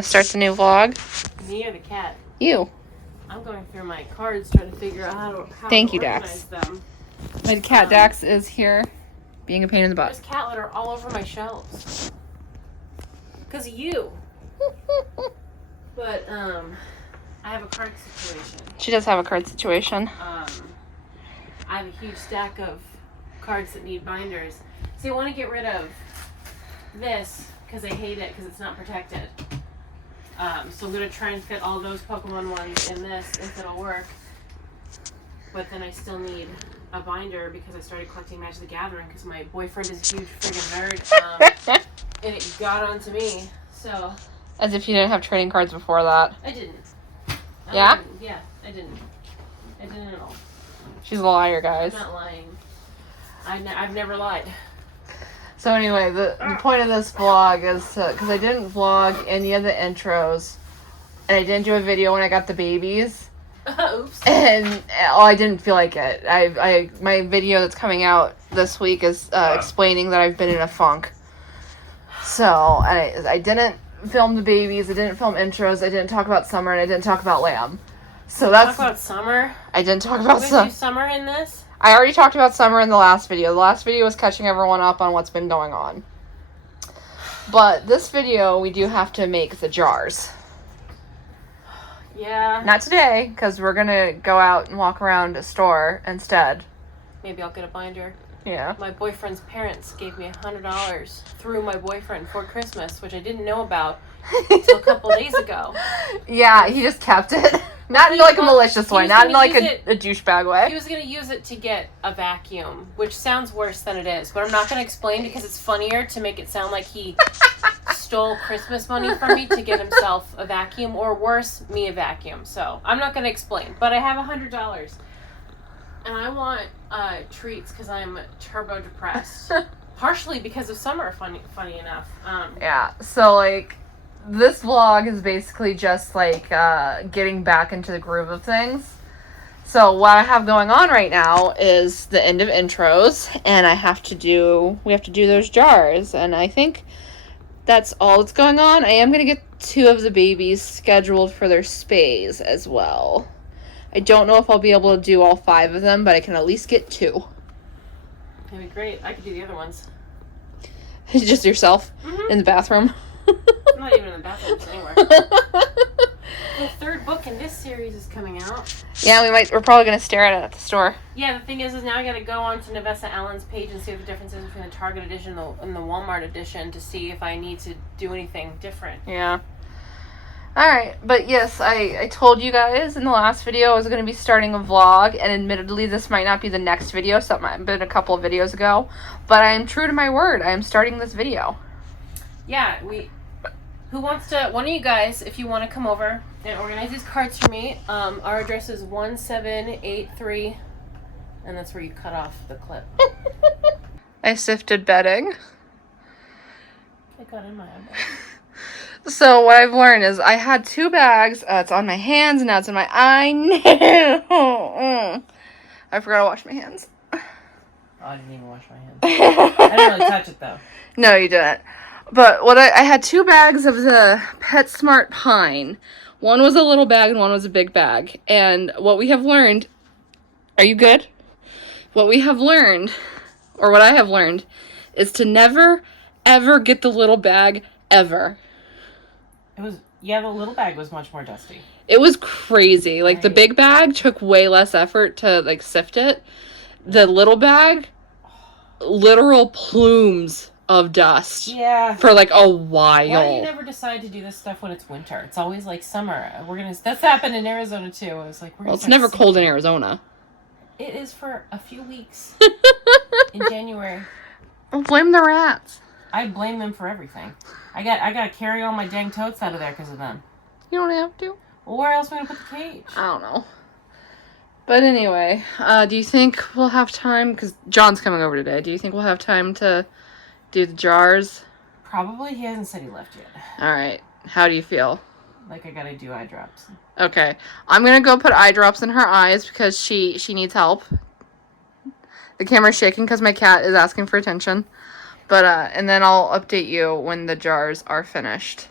want to start the new vlog? Me or the cat? You. I'm going through my cards trying to figure out how to Thank you, organize Dax. them. My cat Dax is here being a pain in the butt. There's cat litter all over my shelves. Because of you. But, I have a card situation. She does have a card situation. I have a huge stack of cards that need binders. So I want to get rid of this because I hate it because it's not protected. So I'm going to try and fit all those Pokemon ones in this if it'll work. But then I still need a binder because I started collecting Magic the Gathering because my boyfriend is a huge friggin' nerd. And it got onto me. So. As if you didn't have trading cards before that. I didn't. Yeah? Yeah, I didn't. I didn't at all. She's a liar, guys. I'm not lying. I've never lied. So anyway, the point of this vlog is to, because I didn't vlog any of the intros, and I didn't do a video when I got the babies. Oops. And I didn't feel like it. My video that's coming out this week is explaining that I've been in a funk. So I didn't film the babies. I didn't film intros. I didn't talk about summer, and I didn't talk about Lamb. So that's. Talk about summer. I didn't talk about summer. Do summer in this. I already talked about summer in the last video. The last video was catching everyone up on what's been going on. But this video, we do have to make the jars. Yeah. Not today, because we're going to go out and walk around a store instead. Maybe I'll get a binder. Yeah. My boyfriend's parents gave me $100 through my boyfriend for Christmas, which I didn't know about until a couple days ago. Yeah, he just kept it. Not in like a malicious way, not in like a douchebag way. He was going to use it to get a vacuum, which sounds worse than it is. But I'm not going to explain because it's funnier to make it sound like he stole Christmas money from me to get himself a vacuum, or worse, me a vacuum. So I'm not going to explain. But I have $100. And I want treats because I'm turbo depressed. Partially because of summer, funny enough. Yeah, so like, this vlog is basically just like getting back into the groove of things. So what I have going on right now is the end of intros, and we have to do those jars, and I think that's all that's going on. I am going to get 2 of the babies scheduled for their spays as well. I don't know if I'll be able to do all 5 of them, but I can at least get 2. That'd be great. I could do the other ones. Just yourself in the bathroom. I'm not even in the bathroom anywhere. The 3rd book in this series is coming out. Yeah, we're probably going to stare at it at the store. Yeah, the thing is now I got to go on to Nevessa Allen's page and see what the difference is between the Target edition and the Walmart edition to see if I need to do anything different. Yeah. Alright, but yes, I told you guys in the last video I was going to be starting a vlog, and admittedly this might not be the next video, so it might have been a couple of videos ago, but I am true to my word. I am starting this video. Yeah, one of you guys, if you want to come over and organize these cards for me, our address is 1783, and that's where you cut off the clip. I sifted bedding. It got in my eyeball. So what I've learned is I had 2 bags. It's on my hands, and now it's in my eye. No. I forgot to wash my hands. Oh, I didn't even wash my hands. I didn't really touch it, though. No, you didn't. But I had 2 bags of the PetSmart Pine. One was a little bag and one was a big bag. And what we have learned... Are you good? What we have learned, or what I have learned, is to never, ever get the little bag, ever. The little bag was much more dusty. It was crazy. Like, right. The big bag took way less effort to, like, sift it. The little bag, literal plumes of dust. Yeah. For, like, a while. Why do you never decide to do this stuff when it's winter? It's always, like, summer. That's happened in Arizona, too. It was like, well, it's never cold in Arizona. It is for a few weeks in January. Don't blame the rats. I blame them for everything. I got to carry all my dang totes out of there because of them. You don't have to. Well, where else am I going to put the cage? I don't know. But anyway, do you think we'll have time? Because John's coming over today. Do you think we'll have time to do the jars? Probably. He hasn't said he left yet. All right. How do you feel? Like I got to do eye drops. Okay. I'm going to go put eye drops in her eyes because she needs help. The camera's shaking because my cat is asking for attention. But, and then I'll update you when the jars are finished.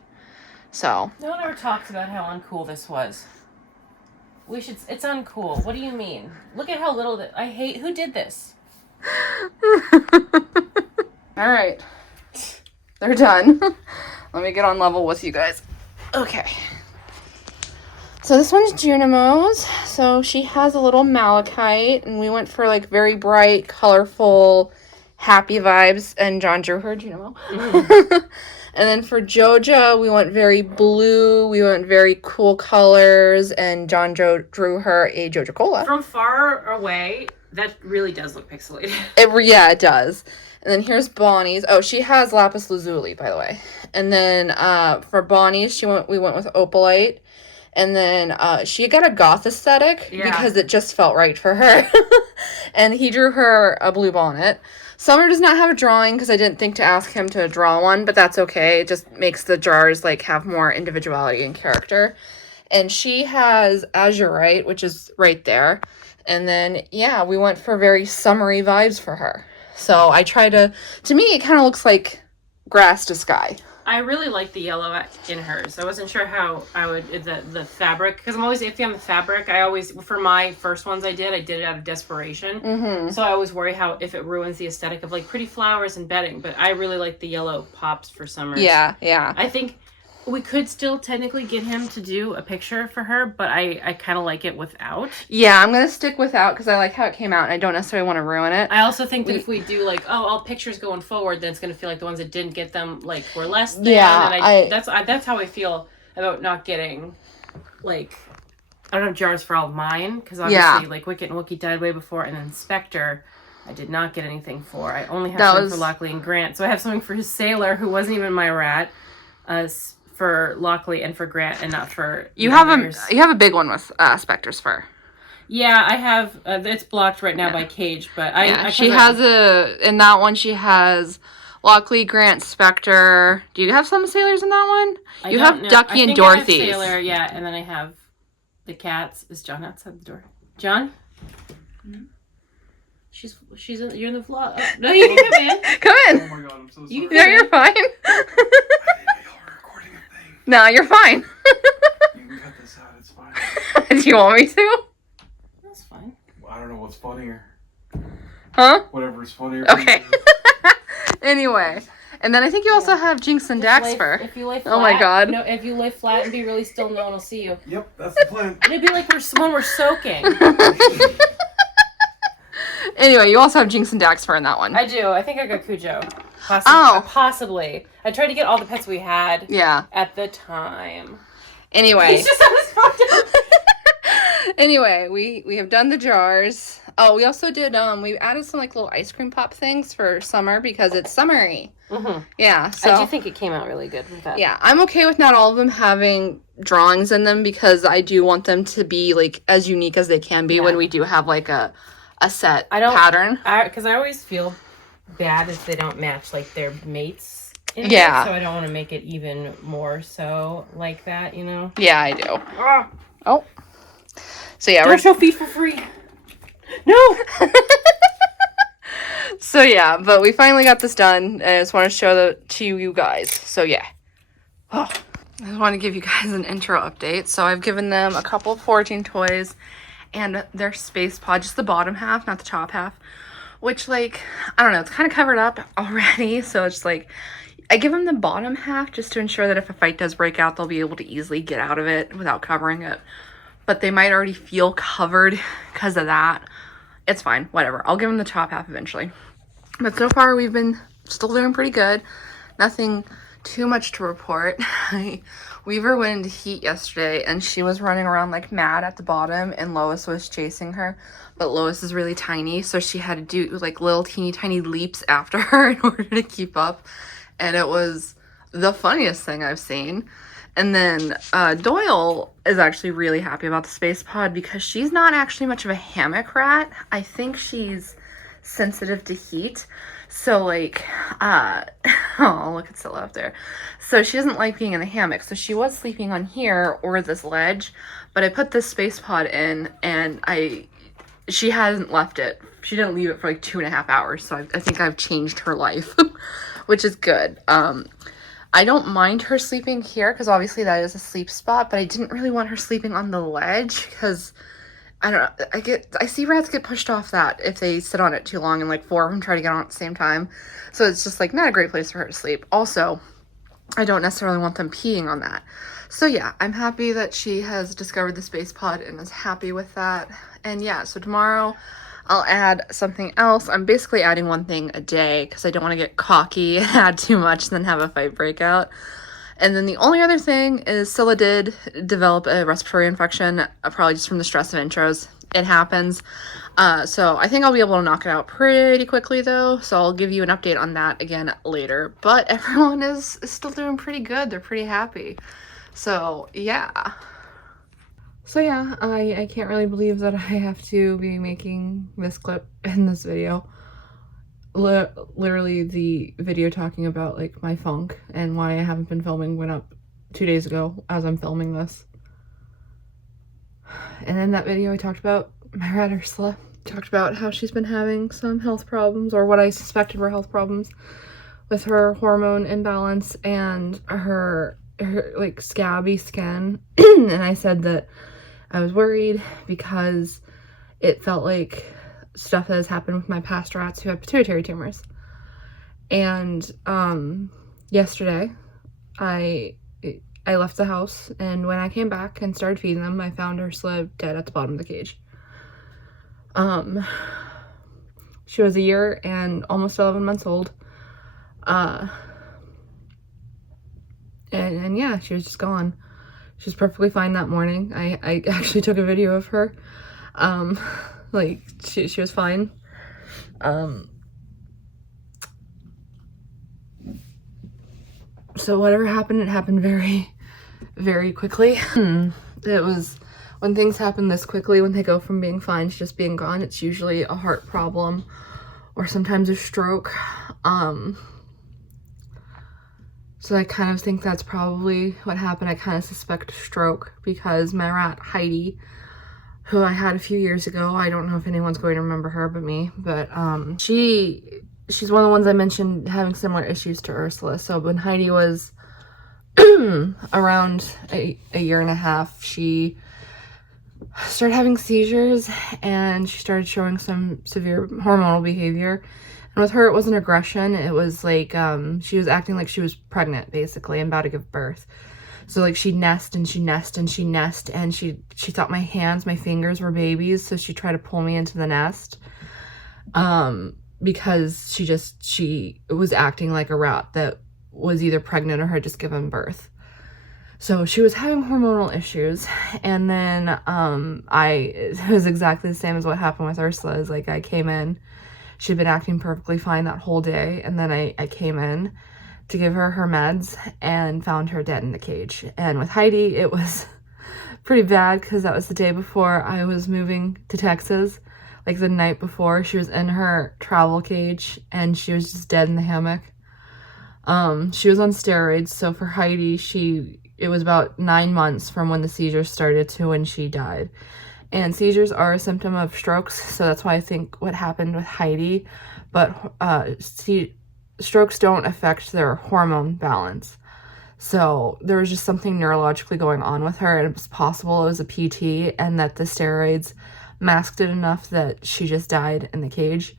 So. No one ever talks about how uncool this was. It's uncool. What do you mean? Look at how little I hate, who did this? All right. They're done. Let me get on level with you guys. Okay. So this one's Junimo's. So she has a little malachite, and we went for like very bright, colorful, happy vibes, and John drew her Junimo. Mm-hmm. And then for Joja, we went very blue, we went very cool colors, and John drew her a Joja Cola. From far away, that really does look pixelated. Yeah, it does. And then here's Bonnie's. Oh, she has lapis lazuli, by the way. And then for Bonnie's, we went with opalite. And then she got a goth aesthetic because it just felt right for her. And he drew her a blue bonnet. Summer does not have a drawing because I didn't think to ask him to draw one, but that's okay. It just makes the jars like have more individuality and character. And she has azurite, which is right there. And then, yeah, we went for very summery vibes for her. So I try to me, it kind of looks like grass to sky. I really like the yellow in hers. I wasn't sure how I would, the fabric, because I'm always iffy on the fabric. For my first ones I did it out of desperation. Mm-hmm. So I always worry if it ruins the aesthetic of like pretty flowers and bedding. But I really like the yellow pops for summer. Yeah, yeah. I think we could still technically get him to do a picture for her, but I kind of like it without. Yeah, I'm going to stick without because I like how it came out and I don't necessarily want to ruin it. I also think that if we do like, all pictures going forward, then it's going to feel like the ones that didn't get them like were less than. Yeah, and that's how I feel about not getting like, I don't have jars for all of mine because obviously like Wicket and Wookie died way before, and then Spectre I did not get anything for. I only have something for Lockley and Grant. So I have something for his Sailor who wasn't even my rat. For Lockley and for Grant, and not for you have a big one with Spectre's fur. Yeah, I have. It's blocked right now by Cage, but she has in that one. She has Lockley, Grant, Spectre. Do you have some sailors in that one? You have Ducky and Dorothy. Sailor, yeah, and then I have the cats. Is John outside the door? John. Mm-hmm. You're in the vlog. Oh, no, you can come in. Come in. Oh my god, I'm so sorry. You're fine. No, you're fine. You can cut this out, it's fine. Do you want me to? That's fine. I don't know what's funnier. Huh? Whatever's funnier. Okay. Anyway. And then I think you also have Jinx and Dax fur. If you lay flat, oh my god. No, if you lay flat and be really still, no one will see you. Yep, that's the plan. It'd be like when we're soaking. Anyway, you also have Jinx and Dax fur in that one. I do. I think I got Cujo. Possibly. I tried to get all the pets we had. Yeah. At the time. Anyway. He's just on his phone. Anyway, we have done the jars. Oh, we also did, we added some like little ice cream pop things for summer because it's summery. Mm-hmm. Yeah. So I do think it came out really good with that. Yeah. I'm okay with not all of them having drawings in them because I do want them to be like as unique as they can be when we do have like a set pattern. Because I always feel bad if they don't match like their mates in it, so I don't want to make it even more so like that, you know. Yeah, I do. Oh, so yeah, we're show feet for free. No. So yeah, but we finally got this done, and I just want to show that to you guys. So yeah. I just want to give you guys an intro update. So I've given them a couple of 14 toys and their space pod, just the bottom half, not the top half. Which, like, I don't know, it's kind of covered up already, so it's like, I give them the bottom half just to ensure that if a fight does break out, they'll be able to easily get out of it without covering it. But they might already feel covered because of that. It's fine, whatever. I'll give them the top half eventually. But so far, we've been still doing pretty good. Nothing too much to report. Weaver went into heat yesterday, and she was running around like mad at the bottom, and Lois was chasing her. But Lois is really tiny, so she had to do like little teeny tiny leaps after her in order to keep up. And it was the funniest thing I've seen. And then Doyle is actually really happy about the space pod because she's not actually much of a hammock rat. I think she's sensitive to heat. So like, oh, look, it's still up there. So she doesn't like being in the hammock. So she was sleeping on here or this ledge, but I put this space pod in and she hasn't left it. She didn't leave it for like 2.5 hours. So I think I've changed her life, which is good. I don't mind her sleeping here because obviously that is a sleep spot, but I didn't really want her sleeping on the ledge because I don't know. I see rats get pushed off that if they sit on it too long and like four of them try to get on at the same time. So it's just like not a great place for her to sleep. Also, I don't necessarily want them peeing on that. So yeah, I'm happy that she has discovered the space pod and is happy with that. And yeah, so tomorrow I'll add something else. I'm basically adding one thing a day because I don't want to get cocky and add too much and then have a fight break out. And then the only other thing is Scylla did develop a respiratory infection, probably just from the stress of intros. It happens. So I think I'll be able to knock it out pretty quickly though. So I'll give you an update on that again later. But everyone is still doing pretty good. They're pretty happy. So yeah. So yeah, I can't really believe that I have to be making this clip in this video. Literally the video talking about like my funk and why I haven't been filming went up 2 days ago as I'm filming this. And in that video I talked about my rat Ursula. Talked about how she's been having some health problems, or what I suspected were health problems, with her hormone imbalance and her like scabby skin. And I said that I was worried because it felt like stuff that has happened with my past rats who had pituitary tumors. And yesterday I left the house, and when I came back and started feeding them, I found Ursula dead at the bottom of the cage. She was a year and almost 11 months old. And yeah, she was just gone. She was perfectly fine that morning. I actually took a video of her. Like she was fine. So whatever happened, it happened very, very quickly. It was, when things happen this quickly, when they go from being fine to just being gone, it's usually a heart problem or sometimes a stroke. So I kind of think that's probably what happened. I kind of suspect a stroke because my rat Heidi, who I had a few years ago, I don't know if anyone's going to remember her but me, but she's one of the ones I mentioned having similar issues to Ursula. So when Heidi was around a year and a half, she started having seizures and she started showing some severe hormonal behavior. And with her, it wasn't aggression. It was like she was acting like she was pregnant, basically, and about to give birth. So like she'd nest and she'd nest and she'd nest, and she thought my hands, my fingers were babies, so she tried to pull me into the nest. Because she was acting like a rat that was either pregnant or had just given birth. So she was having hormonal issues, and then it was exactly the same as what happened with Ursula. Is like I came in, she'd been acting perfectly fine that whole day, and then I came in to give her her meds and found her dead in the cage. And with Heidi, it was pretty bad because that was the day before I was moving to Texas. Like the night before, she was in her travel cage and she was just dead in the hammock. She was on steroids, so for Heidi, it was about 9 months from when the seizures started to when she died. And seizures are a symptom of strokes, so that's why I think what happened with Heidi. But strokes don't affect their hormone balance. So there was just something neurologically going on with her, and it was possible it was a PT, and that the steroids masked it enough that she just died in the cage.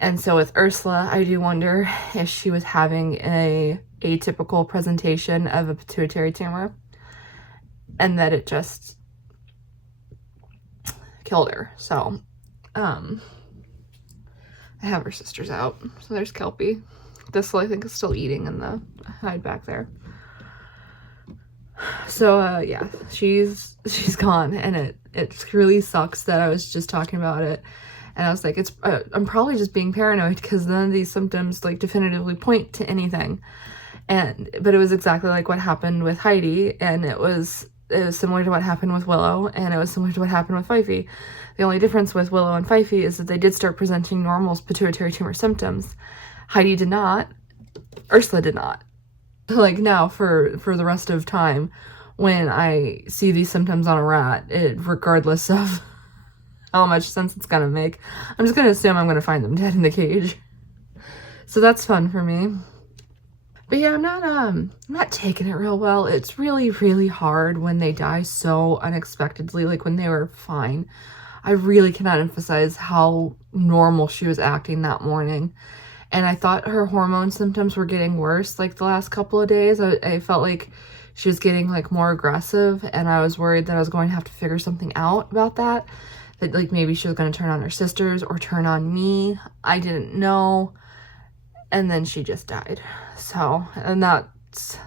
And so with Ursula, I do wonder if she was having a atypical presentation of a pituitary tumor and that it just killed her. So I have her sisters out. So there's Kelpie. Thistle, I think, is still eating in the hide back there. So yeah, she's gone, and it really sucks that I was just talking about it, and I was like, I'm probably just being paranoid because none of these symptoms like definitively point to anything, but it was exactly like what happened with Heidi, and it was similar to what happened with Willow, and it was similar to what happened with Fifey. The only difference with Willow and Fifey is that they did start presenting normal pituitary tumor symptoms. Heidi did not. Ursula did not. Like now, for the rest of time, when I see these symptoms on a rat, regardless of how much sense it's gonna make, I'm just gonna assume I'm gonna find them dead in the cage. So that's fun for me. But yeah, I'm not taking it real well. It's really, really hard when they die so unexpectedly, like when they were fine. I really cannot emphasize how normal she was acting that morning. And I thought her hormone symptoms were getting worse like the last couple of days. I felt like she was getting like more aggressive, and I was worried that I was going to have to figure something out about that. That like maybe she was going to turn on her sisters or turn on me. I didn't know. And then she just died. So, and that's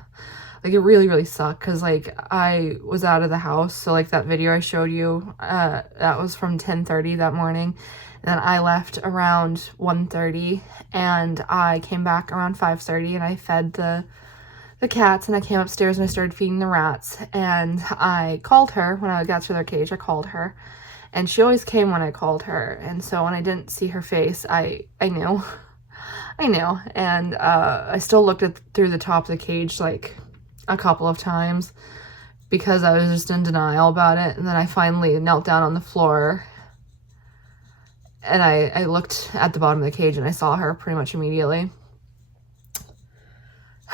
like, it really, really sucked because like I was out of the house. So like that video I showed you, that was from 10:30 that morning. And then I left around 1:30 and I came back around 5:30 and I fed the cats, and I came upstairs and I started feeding the rats, and I called her when I got to their cage. I called her, and she always came when I called her. And so when I didn't see her face, I knew. I knew. And I still looked through the top of the cage like a couple of times because I was just in denial about it. And then I finally knelt down on the floor and I looked at the bottom of the cage and I saw her pretty much immediately.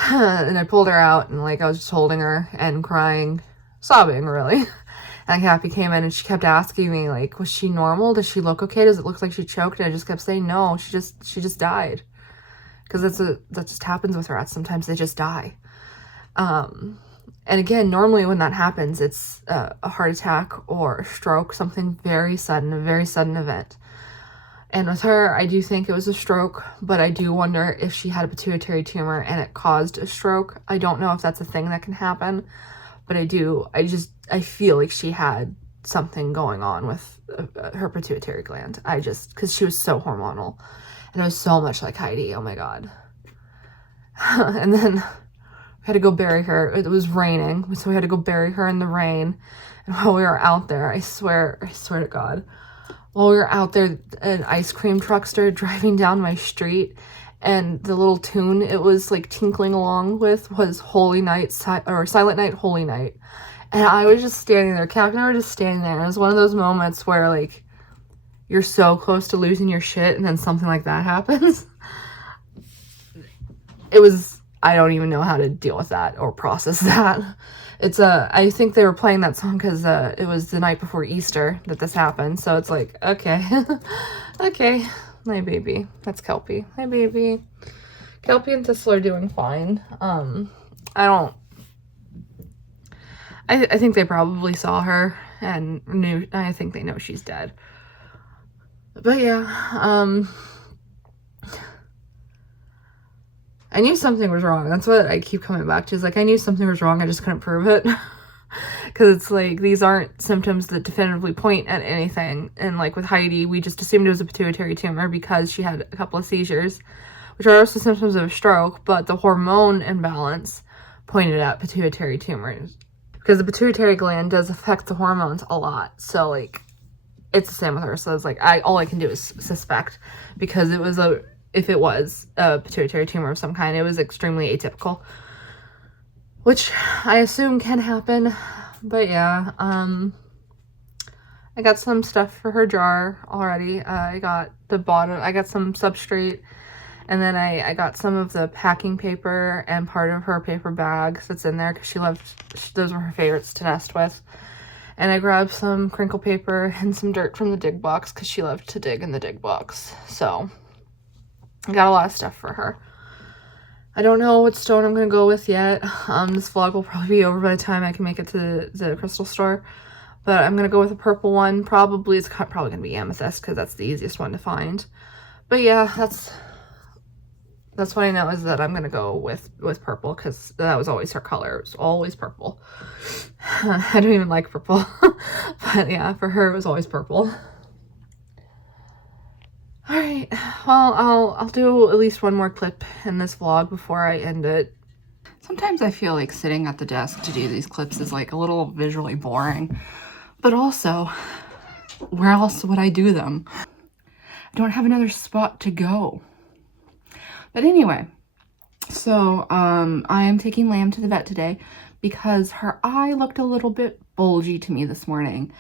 And I pulled her out and like I was just holding her and crying, sobbing really. And Happy came in and she kept asking me like, was she normal? Does she look okay? Does it look like she choked? And I just kept saying, no, she just died. Because that just happens with rats. Sometimes they just die. And again, normally when that happens, it's a heart attack or a stroke, something very sudden, a very sudden event. And with her, I do think it was a stroke, but I do wonder if she had a pituitary tumor and it caused a stroke. I don't know if that's a thing that can happen, but I feel like she had something going on with her pituitary gland. Because she was so hormonal. And it was so much like Heidi. Oh my God. And then we had to go bury her. It was raining, so we had to go bury her in the rain. And while we were out there, I swear to God, while we were out there, an ice cream truck started driving down my street. And the little tune it was like tinkling along with was Holy Night, or Silent Night, Holy Night. And I was just standing there. Captain and I were just standing there. And it was one of those moments where like, you're so close to losing your shit and then something like that happens. I don't even know how to deal with that or process that. I think they were playing that song because it was the night before Easter that this happened. So it's like, okay, okay, my baby. That's Kelpie. Hi, baby. Kelpie and Thistle are doing fine. I think they probably saw her and I think they know she's dead. But yeah, I knew something was wrong. That's what I keep coming back to. Is like, I knew something was wrong. I just couldn't prove it. Because it's like, these aren't symptoms that definitively point at anything. And like with Heidi, we just assumed it was a pituitary tumor because she had a couple of seizures, which are also symptoms of a stroke. But the hormone imbalance pointed at pituitary tumors. Because the pituitary gland does affect the hormones a lot. So like, it's the same with her. So it's like, all I can do is suspect, because if it was a pituitary tumor of some kind, it was extremely atypical, which I assume can happen. But yeah, I got some stuff for her jar already. I got some substrate, and then I got some of the packing paper and part of her paper bag that's in there because those were her favorites to nest with. And I grabbed some crinkle paper and some dirt from the dig box because she loved to dig in the dig box. So I got a lot of stuff for her. I don't know what stone I'm going to go with yet. This vlog will probably be over by the time I can make it to the crystal store. But I'm going to go with a purple one. It's probably going to be amethyst because that's the easiest one to find. But yeah, that's what I know, is that I'm going to go with purple because that was always her color. It was always purple. I don't even like purple. But yeah, for her it was always purple. Alright, well, I'll do at least one more clip in this vlog before I end it. Sometimes I feel like sitting at the desk to do these clips is like a little visually boring. But also, where else would I do them? I don't have another spot to go. But anyway, so I am taking Lamb to the vet today because her eye looked a little bit bulgy to me this morning.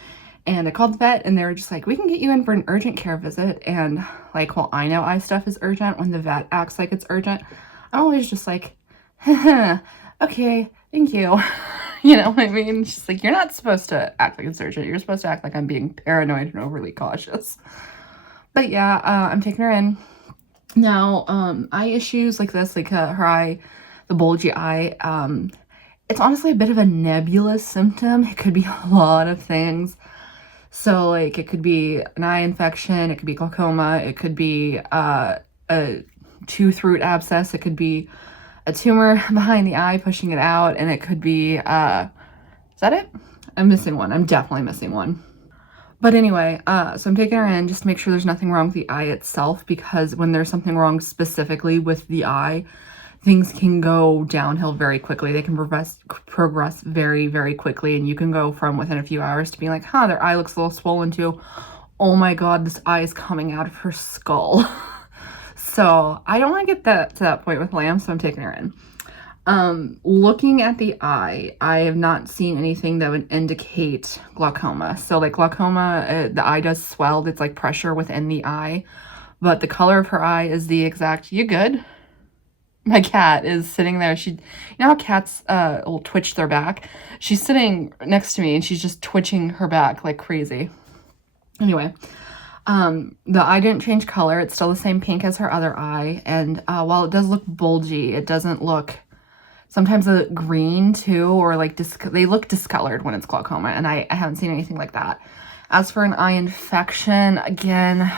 And I called the vet and they were just like, we can get you in for an urgent care visit. And like, well, I know eye stuff is urgent when the vet acts like it's urgent. I'm always just like, okay, thank you. You know what I mean? She's like, you're not supposed to act like a surgeon. You're supposed to act like I'm being paranoid and overly cautious. But yeah, I'm taking her in. Now, eye issues like this, like her eye, the bulgy eye, it's honestly a bit of a nebulous symptom. It could be a lot of things. So, like, it could be an eye infection, it could be glaucoma, it could be a tooth root abscess, it could be a tumor behind the eye pushing it out, and it could be, is that it? I'm missing one. I'm definitely missing one. But anyway, so I'm taking her in just to make sure there's nothing wrong with the eye itself, because when there's something wrong specifically with the eye, things can go downhill very quickly. They can progress very, very quickly, and you can go from within a few hours to being like, huh, their eye looks a little swollen to, oh my god, this eye is coming out of her skull. So I don't want to get to that point with Lamb, so I'm taking her in. Looking at the eye, I have not seen anything that would indicate glaucoma. So like glaucoma, the eye does swell. It's like pressure within the eye, but the color of her eye is the exact, you good? My cat is sitting there. You know how cats will twitch their back? She's sitting next to me and she's just twitching her back like crazy. Anyway, the eye didn't change color. It's still the same pink as her other eye. And while it does look bulgy, it doesn't look, sometimes a green too, or like they look discolored when it's glaucoma. And I haven't seen anything like that. As for an eye infection, again,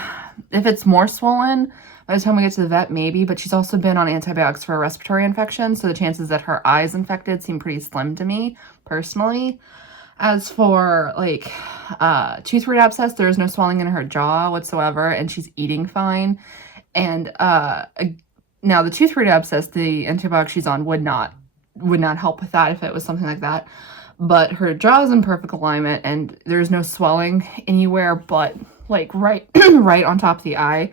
if it's more swollen, by the time we get to the vet, maybe, but she's also been on antibiotics for a respiratory infection, so the chances that her eye is infected seem pretty slim to me, personally. As for, like, tooth root abscess, there is no swelling in her jaw whatsoever, and she's eating fine. And now the tooth root abscess, the antibiotic she's on would not help with that if it was something like that. But her jaw is in perfect alignment, and there's no swelling anywhere but like right on top of the eye.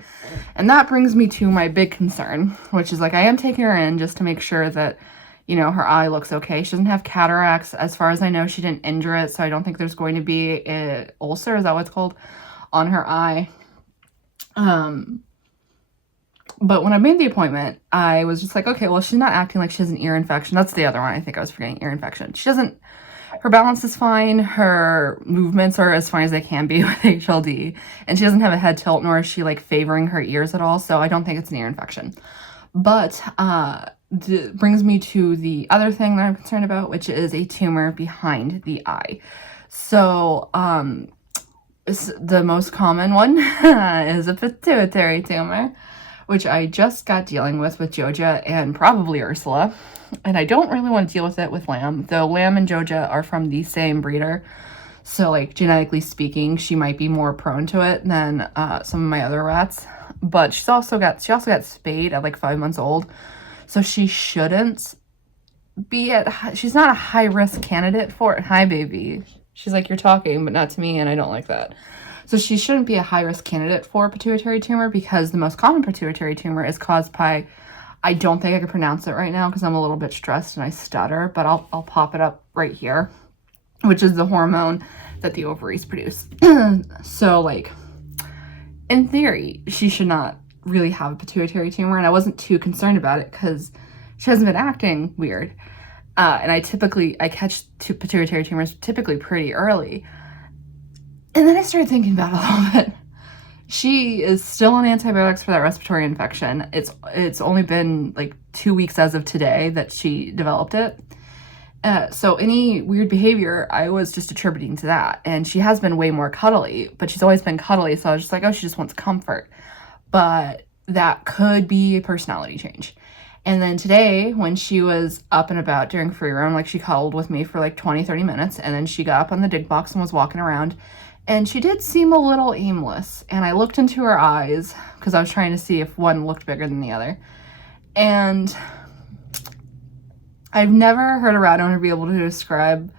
And that brings me to my big concern, which is like I am taking her in just to make sure that, you know, her eye looks okay. She doesn't have cataracts. As far as I know, she didn't injure it, so I don't think there's going to be an ulcer, is that what it's called, on her eye. But when I made the appointment, I was just like, okay, well, she's not acting like she has an ear infection. That's the other one. I think I was forgetting, ear infection. Her balance is fine. Her movements are as fine as they can be with HLD. And she doesn't have a head tilt, nor is she like favoring her ears at all. So I don't think it's an ear infection. But brings me to the other thing that I'm concerned about, which is a tumor behind the eye. So the most common one is a pituitary tumor, which I just got dealing with Joja and probably Ursula. And I don't really want to deal with it with Lamb, though Lamb and Joja are from the same breeder. So, like, genetically speaking, she might be more prone to it than some of my other rats. But she also got spayed at like 5 months old. So she shouldn't be she's not a high-risk candidate for it. Hi, baby. She's like, you're talking, but not to me, and I don't like that. So she shouldn't be a high-risk candidate for a pituitary tumor, because the most common pituitary tumor is caused by, I don't think I can pronounce it right now because I'm a little bit stressed and I stutter, but I'll pop it up right here, which is the hormone that the ovaries produce. So, like, in theory, she should not really have a pituitary tumor, and I wasn't too concerned about it because she hasn't been acting weird. And I catch pituitary tumors typically pretty early. And then I started thinking about it a little bit. She is still on antibiotics for that respiratory infection. It's only been like 2 weeks as of today that she developed it. So any weird behavior, I was just attributing to that. And she has been way more cuddly, but she's always been cuddly. So I was just like, oh, she just wants comfort. But that could be a personality change. And then today, when she was up and about during free roam, like, she cuddled with me for like 20-30 minutes. And then she got up on the dig box and was walking around. And she did seem a little aimless. And I looked into her eyes because I was trying to see if one looked bigger than the other. And I've never heard a rat owner be able to describe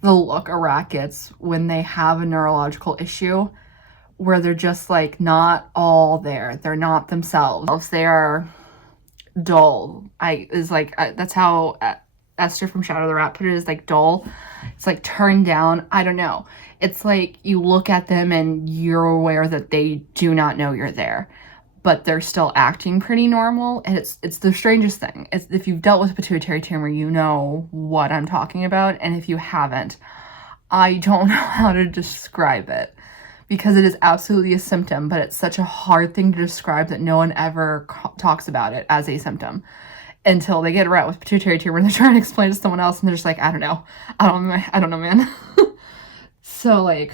the look a rat gets when they have a neurological issue, where they're just like not all there. They're not themselves. They are dull. That's how Esther from Shadow the Rat put it, is like dull. It's like turned down. I don't know. It's like you look at them and you're aware that they do not know you're there. but they're still acting pretty normal. And it's the strangest thing. If you've dealt with a pituitary tumor, you know what I'm talking about. And if you haven't, I don't know how to describe it, because it is absolutely a symptom, but it's such a hard thing to describe that no one ever talks about it as a symptom until they get a rat with pituitary tumor and they're trying to explain it to someone else and they're just like, I don't know, man. So like,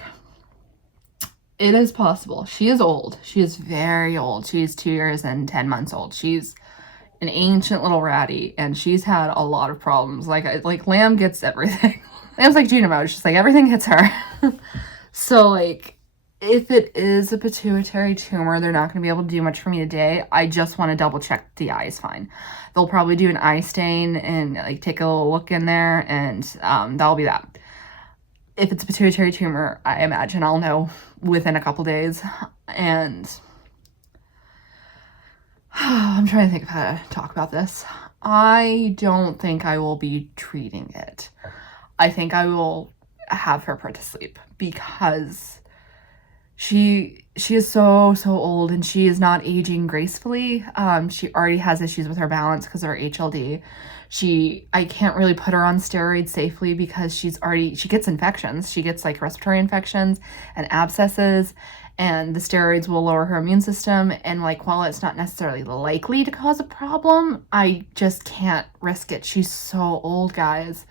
it is possible. She is old. She is very old. She's 2 years and 10 months old. She's an ancient little ratty, and she's had a lot of problems. Like Lamb gets everything. Lamb's like Gina Mode. It's just like everything hits her. So like, if it is a pituitary tumor, they're not going to be able to do much for me today. I just want to double check the eye is fine. They'll probably do an eye stain and like take a little look in there, and that'll be that. If it's a pituitary tumor, I imagine I'll know within a couple days. And I'm trying to think of how to talk about this. I don't think I will be treating it. I think I will have her put to sleep, because she is so old, and she is not aging gracefully. She already has issues with her balance because of her HLD. I can't really put her on steroids safely because she gets infections. She gets like respiratory infections and abscesses, and the steroids will lower her immune system. And like, while it's not necessarily likely to cause a problem, I just can't risk it. She's so old, guys.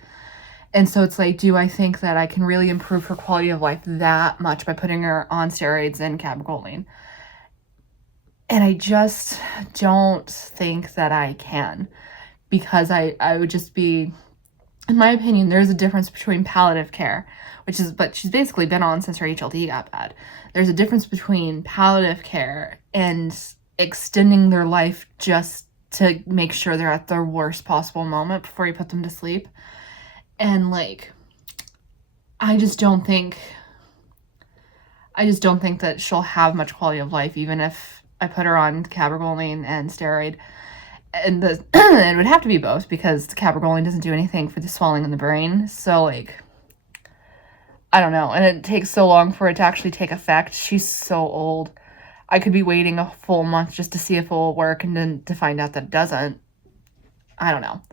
And so it's like, do I think that I can really improve her quality of life that much by putting her on steroids and cabergoline? And I just don't think that I can, because I would just be, in my opinion, there's a difference between palliative care, but she's basically been on since her HLD got bad. There's a difference between palliative care and extending their life just to make sure they're at their worst possible moment before you put them to sleep. And like, I just don't think that she'll have much quality of life, even if I put her on cabergoline and steroid. And it would have to be both, because the cabergoline doesn't do anything for the swelling in the brain. So like, I don't know. And it takes so long for it to actually take effect. She's so old. I could be waiting a full month just to see if it will work, and then to find out that it doesn't. I don't know.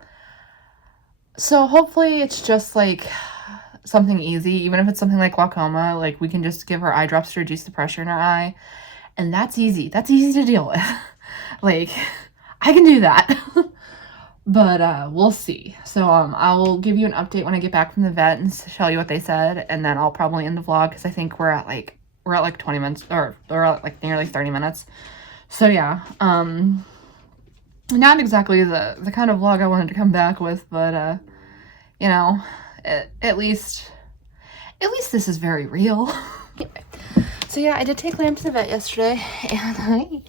So hopefully it's just like something easy, even if it's something like glaucoma. Like, we can just give her eye drops to reduce the pressure in her eye, and that's easy. That's easy to deal with. Like, I can do that. But we'll see. So I will give you an update when I get back from the vet and tell you what they said, and then I'll probably end the vlog, because I think we're at like 20 minutes, or we're at like nearly 30 minutes. So yeah, not exactly the kind of vlog I wanted to come back with, but you know, at least this is very real. So yeah, I did take Lamb to the vet yesterday, and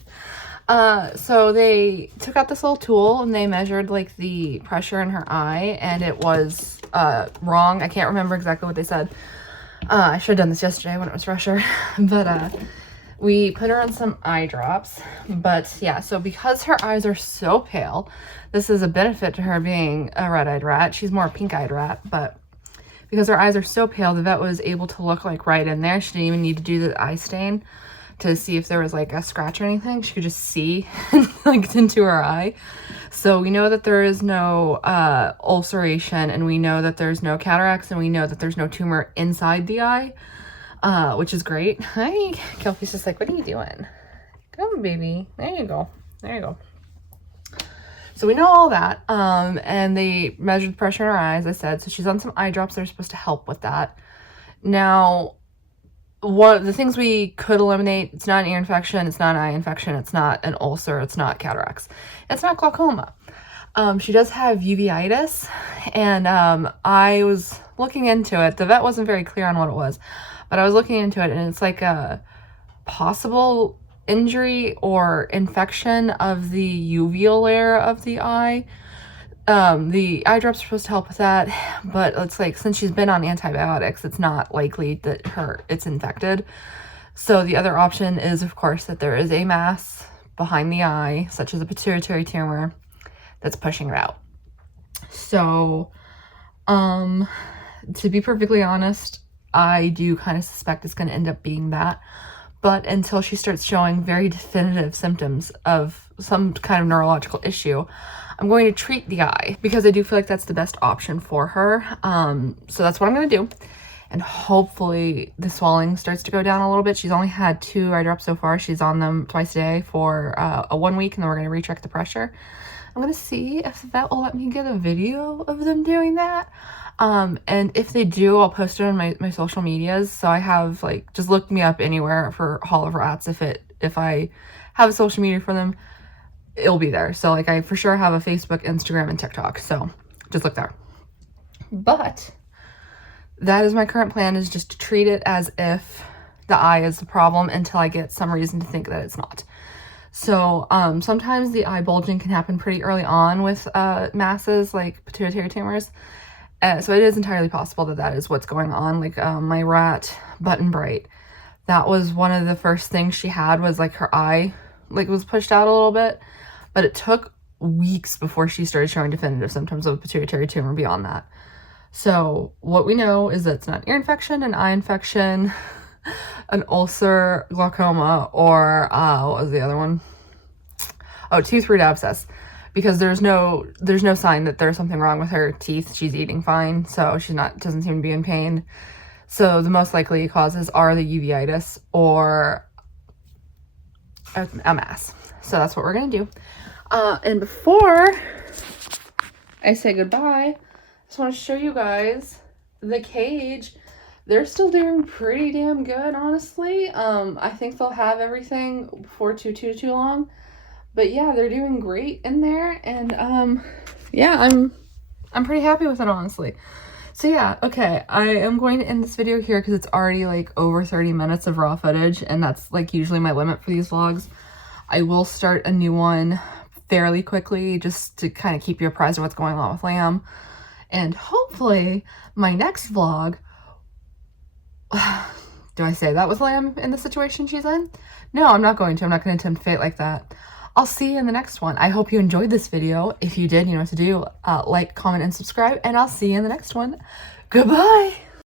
so they took out this little tool and they measured like the pressure in her eye, and it was wrong. I can't remember exactly what they said. I should have done this yesterday when it was fresher. But we put her on some eye drops. But yeah, so because her eyes are so pale, this is a benefit to her being a red-eyed rat. She's more a pink-eyed rat, but because her eyes are so pale, the vet was able to look like right in there. She didn't even need to do the eye stain to see if there was like a scratch or anything. She could just see like into her eye. So we know that there is no ulceration, and we know that there's no cataracts, and we know that there's no tumor inside the eye, which is great. Hi, Kelpie's just like, what are you doing? Come, baby. There you go. There you go. So we know all that, and they measured the pressure in her eyes, I said. So she's on some eye drops that are supposed to help with that. Now, one of the things we could eliminate, it's not an ear infection, it's not an eye infection, it's not an ulcer, it's not cataracts, it's not glaucoma. She does have uveitis, and I was looking into it. The vet wasn't very clear on what it was, but I was looking into it, and it's like a possible injury or infection of the uveal layer of the eye. The eye drops are supposed to help with that, but it's like, since she's been on antibiotics, it's not likely that it's infected. So the other option is, of course, that there is a mass behind the eye, such as a pituitary tumor, that's pushing it out. So, to be perfectly honest, I do kind of suspect it's going to end up being that. But until she starts showing very definitive symptoms of some kind of neurological issue, I'm going to treat the eye because I do feel like that's the best option for her. So that's what I'm going to do. And hopefully the swelling starts to go down a little bit. She's only had 2 eye drops so far. She's on them twice a day for a 1 week, and then we're going to recheck the pressure. I'm going to see if that will let me get a video of them doing that. And if they do, I'll post it on my social medias. So I have, like, just look me up anywhere for Hall of Rats. If I have a social media for them, it'll be there. So, like, I for sure have a Facebook, Instagram, and TikTok. So just look there. But that is my current plan, is just to treat it as if the eye is the problem until I get some reason to think that it's not. So sometimes the eye bulging can happen pretty early on with masses like pituitary tumors. So it is entirely possible that that is what's going on. Like my rat, Button Bright, that was one of the first things she had, was like her eye like was pushed out a little bit. But it took weeks before she started showing definitive symptoms of a pituitary tumor beyond that. So what we know is that it's not ear infection, an eye infection, an ulcer, glaucoma, or what was the other one? Oh, tooth root abscess. Because there's no sign that there's something wrong with her teeth. She's eating fine, so doesn't seem to be in pain. So the most likely causes are the uveitis or a mass. So that's what we're gonna do. And before I say goodbye, I just want to show you guys the cage. They're still doing pretty damn good, honestly. I think they'll have everything before too long. But yeah, they're doing great in there, and yeah, I'm pretty happy with it, honestly. So yeah, okay, I am going to end this video here because it's already like over 30 minutes of raw footage, and that's like usually my limit for these vlogs. I will start a new one fairly quickly just to kind of keep you apprised of what's going on with Lamb. And hopefully my next vlog, do I say that with Lamb in the situation she's in? No, I'm not going to. I'm not going to tempt fate like that. I'll see you in the next one. I hope you enjoyed this video. If you did, you know what to do. Like, comment, and subscribe, and I'll see you in the next one. Goodbye!